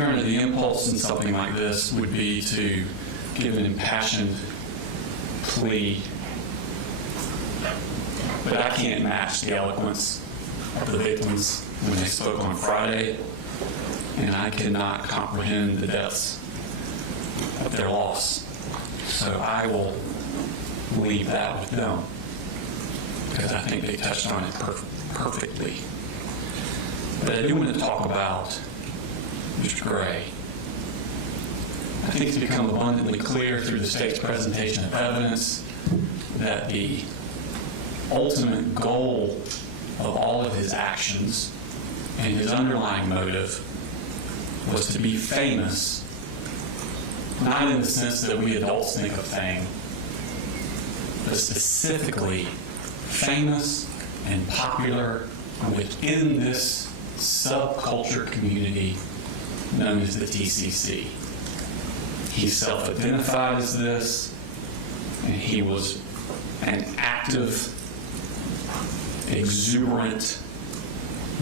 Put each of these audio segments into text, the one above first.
Apparently the impulse in something like this would be to give an impassioned plea, but I can't match the eloquence of the victims when they spoke on Friday, and I cannot comprehend the depths of their loss. So I will leave that with them, because I think they touched on it perfectly. But I do want to talk about Mr. Gray. I think it's become abundantly clear through the state's presentation of evidence that the ultimate goal of all of his actions and his underlying motive was to be famous, not in the sense that we adults think of fame, but specifically famous and popular within this subculture community known as the TCC. He self-identified as this, and he was an active, exuberant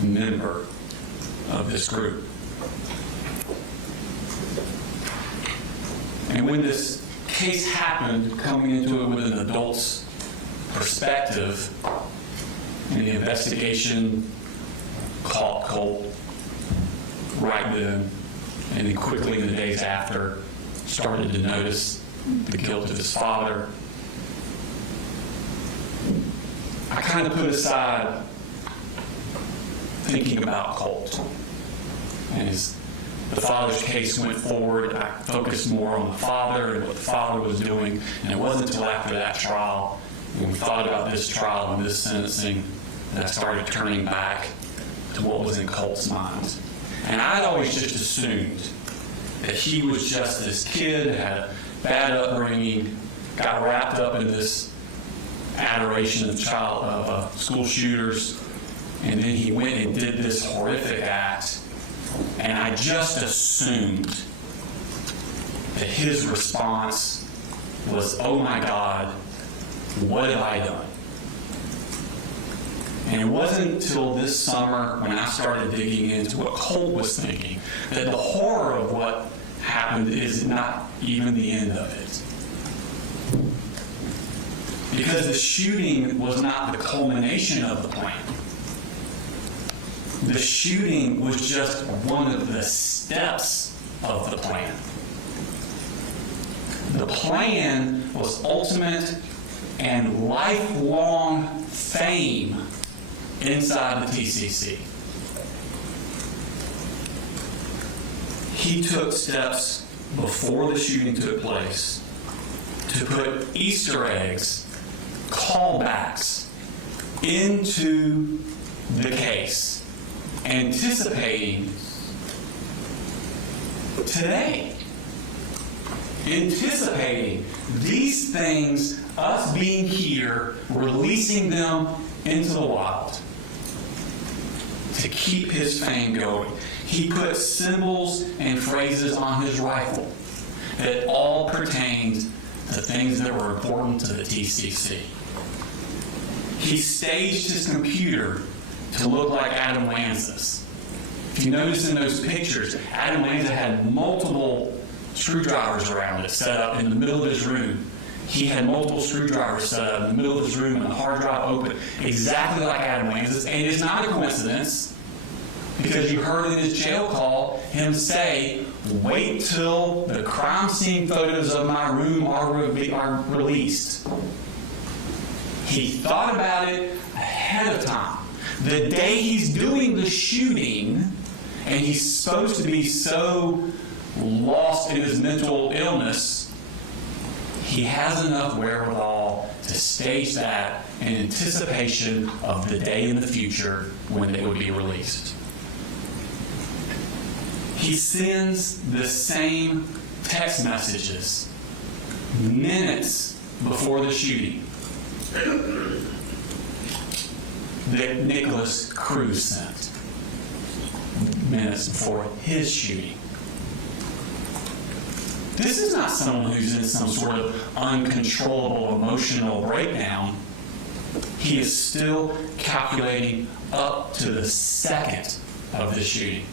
member of this group. And when this case happened, coming into it with an adult's perspective, and the investigation caught Colt right then, and then quickly in the days after started to notice the guilt of his father, I kind of put aside thinking about Colt. And as the father's case went forward, I focused more on the father and what the father was doing. And it wasn't until after that trial, when we thought about this trial and this sentencing, that I started turning back to what was in Colt's mind. And I'd always just assumed that he was just this kid, had a bad upbringing, got wrapped up in this adoration of school shooters, and then he went and did this horrific act. And I just assumed that his response was, "Oh my God, what have I done?" And it wasn't until this summer when I started digging into what Colt was thinking that the horror of what happened is not even the end of it. Because the shooting was not the culmination of the plan. The shooting was just one of the steps of the plan. The plan was ultimate and lifelong fame inside the TCC. He took steps before the shooting took place to put Easter eggs, callbacks into the case, anticipating today, anticipating these things, us being here, releasing them into the wild to keep his fame going. He put symbols and phrases on his rifle that all pertained to things that were important to the TCC. He staged his computer to look like Adam Lanza's. If you notice in those pictures, Adam Lanza had multiple screwdrivers around it set up in the middle of his room. He had multiple screwdrivers set up in the middle of his room and the hard drive open, exactly like Adam Lanza's. And it's not a coincidence, because you heard in his jail call him say, "Wait till the crime scene photos of my room are released." He thought about it ahead of time. The day he's doing the shooting, and he's supposed to be so lost in his mental illness, he has enough wherewithal to stage that in anticipation of the day in the future when they would be released. He sends the same text messages minutes before the shooting that Nicholas Cruz sent minutes before his shooting. This is not someone who's in some sort of uncontrollable emotional breakdown. He is still calculating up to the second of the shooting.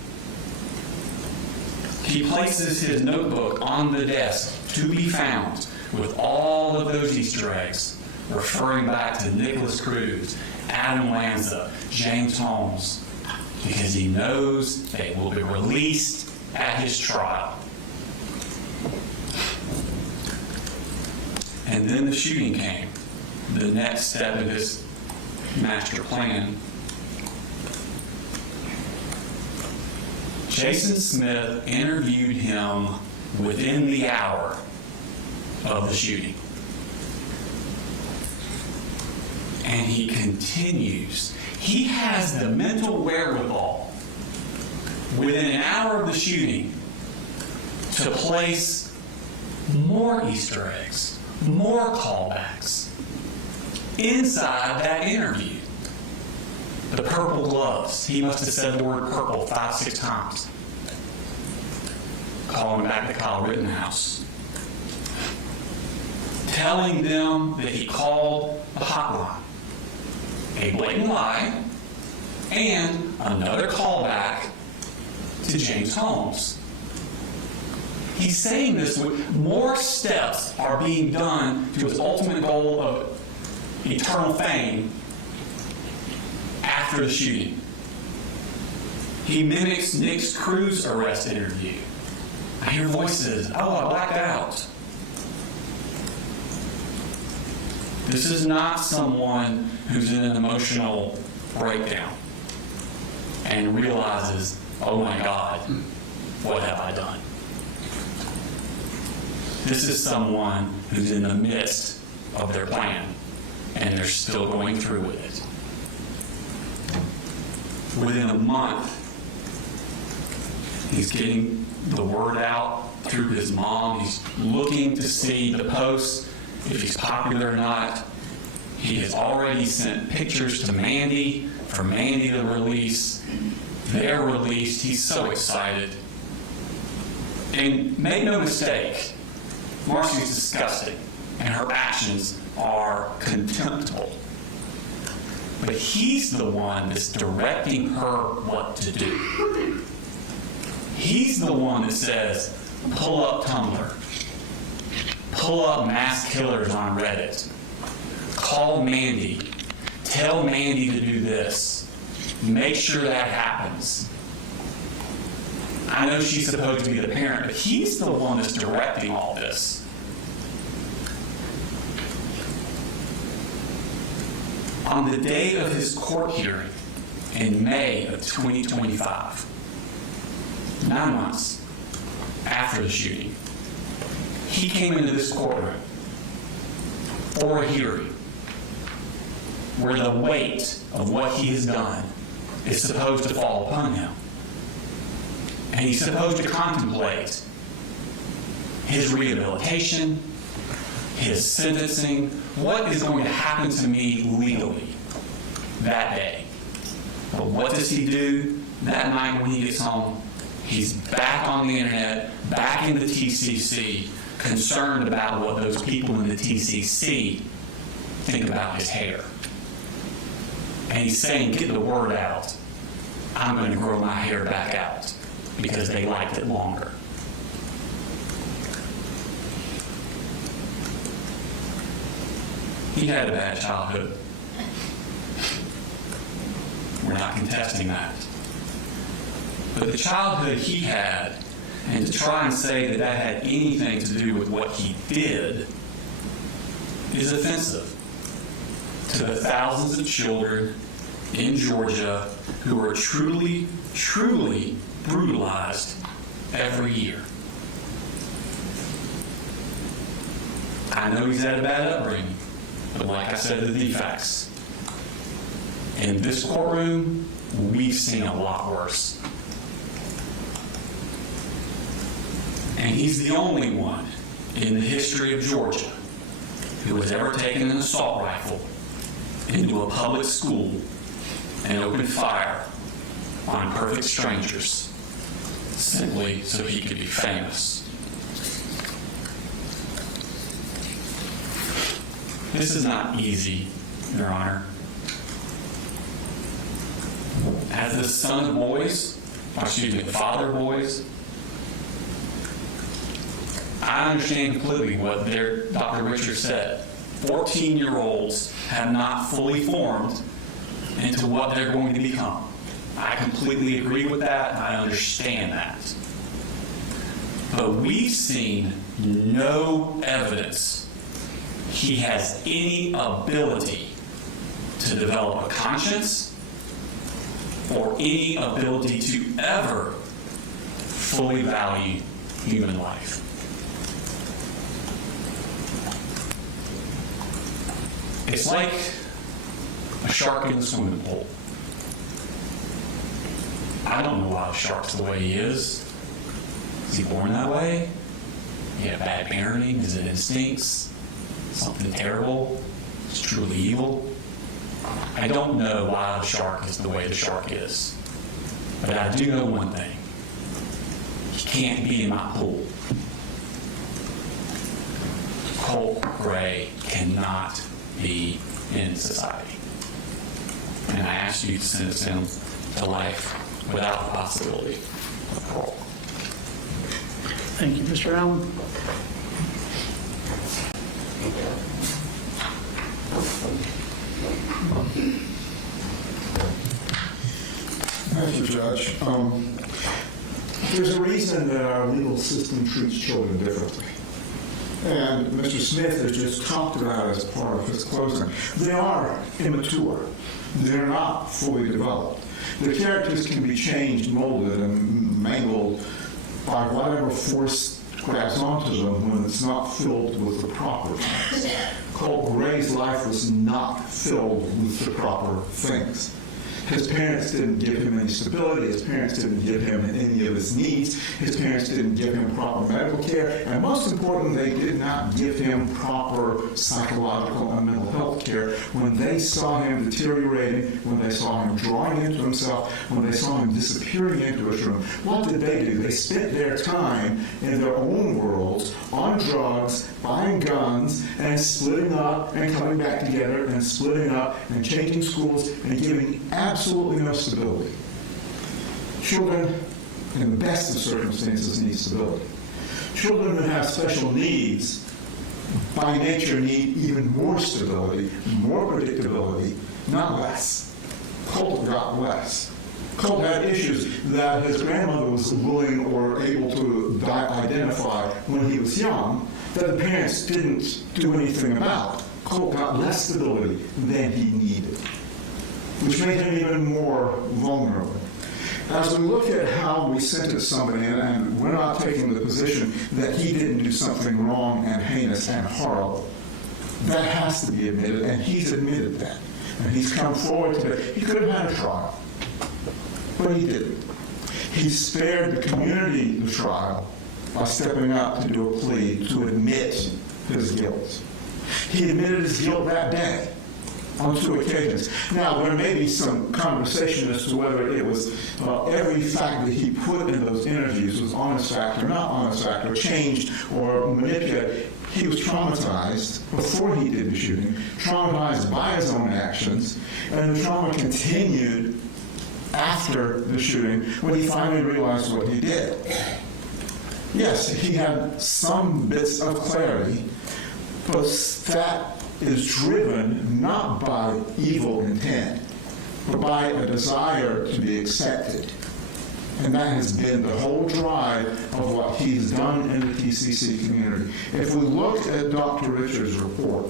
He places his notebook on the desk to be found with all of those Easter eggs, referring back to Nicholas Cruz, Adam Lanza, James Holmes, because he knows they will be released at his trial. And then the shooting came, the next step in his master plan. Jason Smith interviewed him within the hour of the shooting. And he continues. He has the mental wherewithal within an hour of the shooting to place more Easter eggs, more callbacks inside that interview. The purple gloves. He must have said the word purple 5-6 times. Calling back to Kyle Rittenhouse. Telling them that he called the hotline. A blatant lie, and another callback to James Holmes. He's saying this with more steps are being done to his ultimate goal of eternal fame after the shooting. He mimics Nick Cruz's arrest interview. I hear voices. Oh, I blacked out. This is not someone who's in an emotional breakdown and realizes, oh my God, what have I done? This is someone who's in the midst of their plan and they're still going through with it. Within a month, he's getting the word out through his mom. He's looking to see the posts, if he's popular or not. He has already sent pictures to Mandy for Mandy to release. They're released. He's so excited. And make no mistake, Marcy's disgusting, and her actions are contemptible. But he's the one that's directing her what to do. He's the one that says, pull up Tumblr. Pull up mass killers on Reddit. Call Mandy. Tell Mandy to do this. Make sure that happens. I know she's supposed to be the parent, but he's the one that's directing all this. On the day of his court hearing in May of 2025, 9 months after the shooting, he came into this courtroom for a hearing where the weight of what he has done is supposed to fall upon him. And he's supposed to contemplate his rehabilitation, his sentencing, what is going to happen to me legally that day. But what does he do that night when he gets home? He's back on the internet, back in the TCC, concerned about what those people in the TCC think about his hair. And he's saying, get the word out. I'm going to grow my hair back out because they liked it longer. He had a bad childhood. We're not contesting that. But the childhood he had, and to try and say that that had anything to do with what he did, is offensive to the thousands of children in Georgia who are truly, truly brutalized every year. I know he's had a bad upbringing, but like I said, the defects. In this courtroom, we've seen a lot worse. And he's the only one in the history of Georgia who has ever taken an assault rifle into a public school and opened fire on perfect strangers simply so he could be famous. This is not easy, Your Honor. As the son of boys, the father of boys, I understand completely what Dr. Richards said. 14-year-olds have not fully formed into what they're going to become. I completely agree with that, and I understand that. But we've seen no evidence he has any ability to develop a conscience or any ability to ever fully value human life. It's like a shark in the swimming pool. I don't know why the shark's the way he is. Is he born that way? He had bad parenting? Is it instincts? Something terrible? It's truly evil? I don't know why the shark is the way the shark is. But I do know one thing. He can't be in my pool. Colt Gray cannot be in society. And I ask you to sentence him to life without the possibility of parole. Thank you, Mr. Allen. Thank you, Judge. There's a reason that our legal system treats children differently. And Mr. Smith has just talked about it as part of his closing. They are immature. They're not fully developed. Their characters can be changed, molded, and mangled by whatever force grabs onto them when it's not filled with the proper things. Colt Gray's life was not filled with the proper things. His parents didn't give him any stability. His parents didn't give him any of his needs. His parents didn't give him proper medical care. And most importantly, they did not give him proper psychological and mental health care. When they saw him deteriorating, when they saw him drawing into himself, when they saw him disappearing into his room, what did they do? They spent their time in their own worlds, on drugs, buying guns, and splitting up and coming back together and splitting up and changing schools and giving absolutely no stability. Children, in the best of circumstances, need stability. Children that have special needs, by nature, need even more stability, more predictability, not less. Colt got less. Colt had issues that his grandmother was willing or able to identify when he was young that the parents didn't do anything about. Colt got less stability than he needed, which made him even more vulnerable. As we look at how we sentence somebody, and we're not taking the position that he didn't do something wrong and heinous and horrible, that has to be admitted, and he's admitted that. And he's come forward today. He could have had a trial, but he didn't. He spared the community the trial by stepping up to do a plea to admit his guilt. He admitted his guilt that day on 2 occasions. Now, there may be some conversation as to whether it was every fact that he put in those interviews was honest fact or not honest fact, or changed or manipulated. He was traumatized before he did the shooting, traumatized by his own actions, and the trauma continued after the shooting when he finally realized what he did. Yes, he had some bits of clarity, but that is driven not by evil intent, but by a desire to be accepted. And that has been the whole drive of what he's done in the TCC community. If we look at Dr. Richards' report,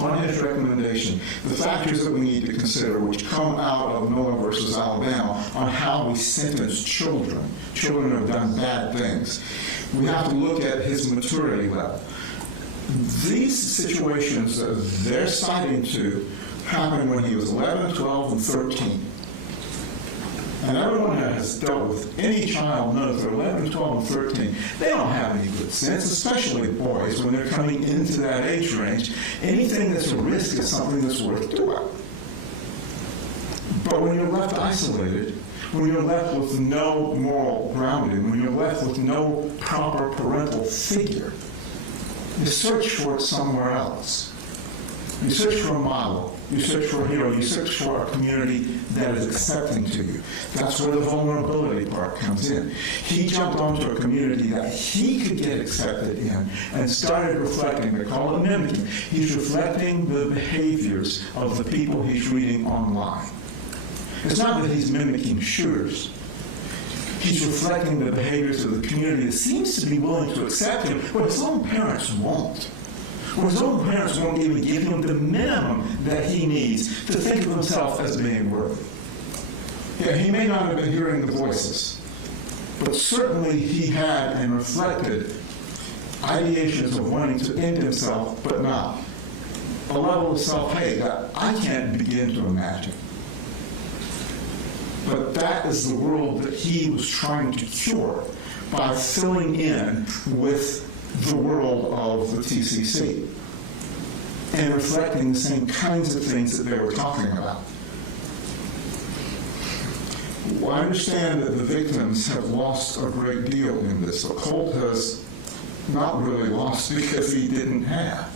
on his recommendation, the factors that we need to consider, which come out of Miller versus Alabama, on how we sentence children who have done bad things, we have to look at his maturity level. These situations that they're citing to happened when he was 11, 12, and 13. And everyone that has dealt with any child knows that 11, 12, and 13, they don't have any good sense, especially boys, when they're coming into that age range. Anything that's a risk is something that's worth doing. But when you're left isolated, when you're left with no moral grounding, when you're left with no proper parental figure, you search for it somewhere else. You search for a model. You search for a hero. You search for a community that is accepting to you. That's where the vulnerability part comes in. He jumped onto a community that he could get accepted in and started reflecting. They call it mimicking. He's reflecting the behaviors of the people he's reading online. It's not that he's mimicking shooters. He's reflecting the behaviors of the community that seems to be willing to accept him, but his own parents won't. Or his own parents won't even give him the minimum that he needs to think of himself as being worthy. Yeah, he may not have been hearing the voices, but certainly he had and reflected ideations of wanting to end himself, but not. A level of self-hate that I can't begin to imagine. But that is the world that he was trying to cure by filling in with the world of the TCC and reflecting the same kinds of things that they were talking about. Well, I understand that the victims have lost a great deal in this. So Colt has not really lost because he didn't have.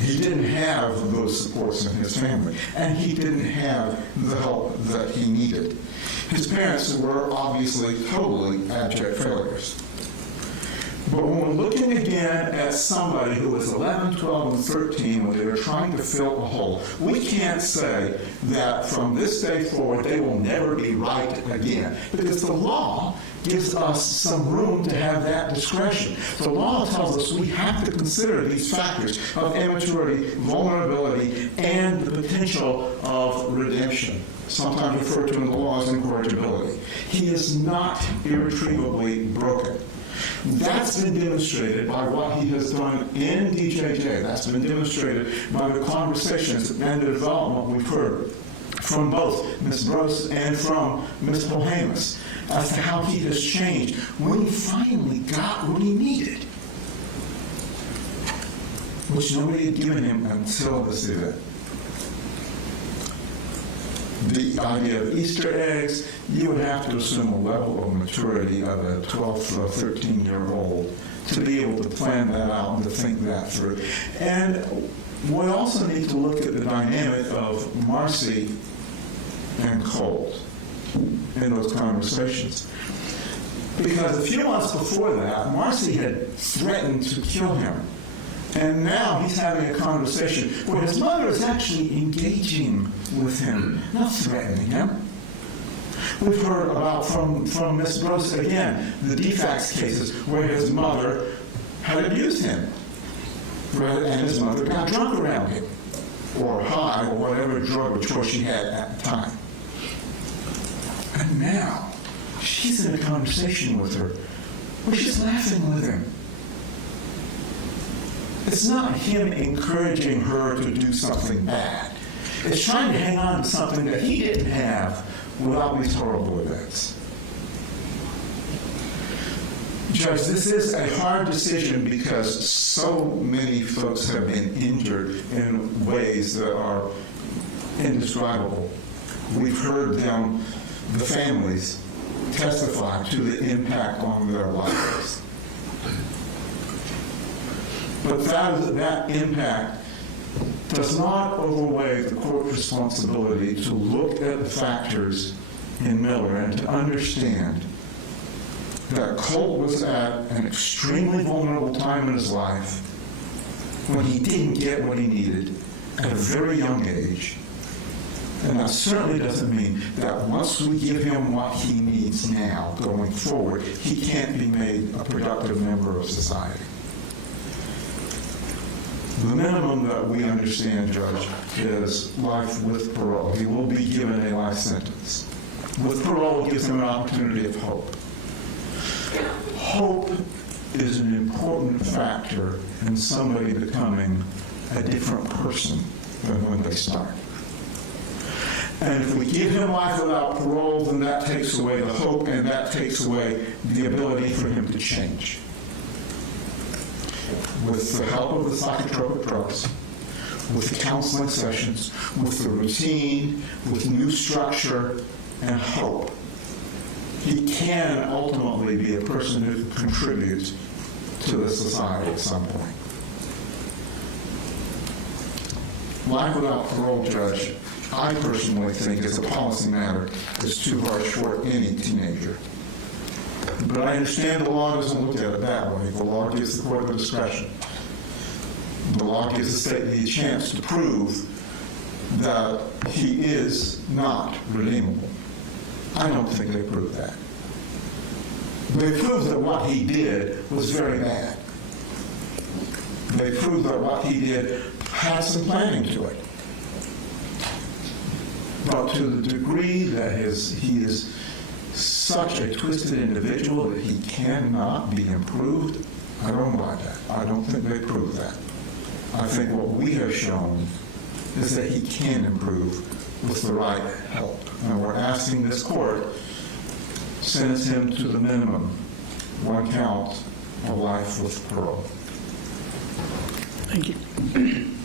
He didn't have those supports in his family, and he didn't have the help that he needed. His parents were obviously totally abject failures. But when we're looking again at somebody who was 11, 12, and 13 when they were trying to fill a hole, we can't say that from this day forward they will never be right again, because the law gives us some room to have that discretion. The law tells us we have to consider these factors of immaturity, vulnerability, and the potential of redemption, sometimes referred to in the law as incorrigibility. He is not irretrievably broken. That's been demonstrated by what he has done in DJJ. That's been demonstrated by the conversations and the development we've heard from both Ms. Brose and from Ms. Polhamus as to how he has changed when he finally got what he needed, which nobody had given him until this event. The idea of Easter eggs, you would have to assume a level of maturity of a 12 or 13-year-old to be able to plan that out and to think that through. And we also need to look at the dynamic of Marcy and Colt in those conversations. Because a few months before that, Marcy had threatened to kill him. And now he's having a conversation where his mother is actually engaging with him, not threatening him. We've heard about from Ms. Brose again, the defects cases where his mother had abused him. And his mother got drunk around him, or high, or whatever drug of choice she had at the time. And now she's in a conversation with her where she's laughing with him. It's not him encouraging her to do something bad. It's trying to hang on to something that he didn't have without these horrible events. Judge, this is a hard decision because so many folks have been injured in ways that are indescribable. We've heard them, the families, testify to the impact on their lives. But that impact does not overweigh the court's responsibility to look at the factors in Miller and to understand that Colt was at an extremely vulnerable time in his life when he didn't get what he needed at a very young age. And that certainly doesn't mean that once we give him what he needs now going forward, he can't be made a productive member of society. The minimum that we understand, Judge, is life with parole. He will be given a life sentence. With parole, it gives him an opportunity of hope. Hope is an important factor in somebody becoming a different person than when they start. And if we give him life without parole, then that takes away the hope and that takes away the ability for him to change. With the help of the psychotropic drugs, with the counseling sessions, with the routine, with new structure and hope, he can ultimately be a person who contributes to the society at some point. life without parole, Judge, I personally think as a policy matter is too harsh for any teenager. But I understand the law doesn't look at it that way. The law gives the court the discretion. The law gives the state the chance to prove that he is not redeemable. I don't think they proved that. They proved that what he did was very bad. They proved that what he did had some planning to it. But to the degree that he is such a twisted individual that he cannot be improved, I don't buy that. I don't think they proved that. I think what we have shown is that he can improve with the right help. And we're asking this court sentence him to the minimum, 1 count of life with parole. Thank you.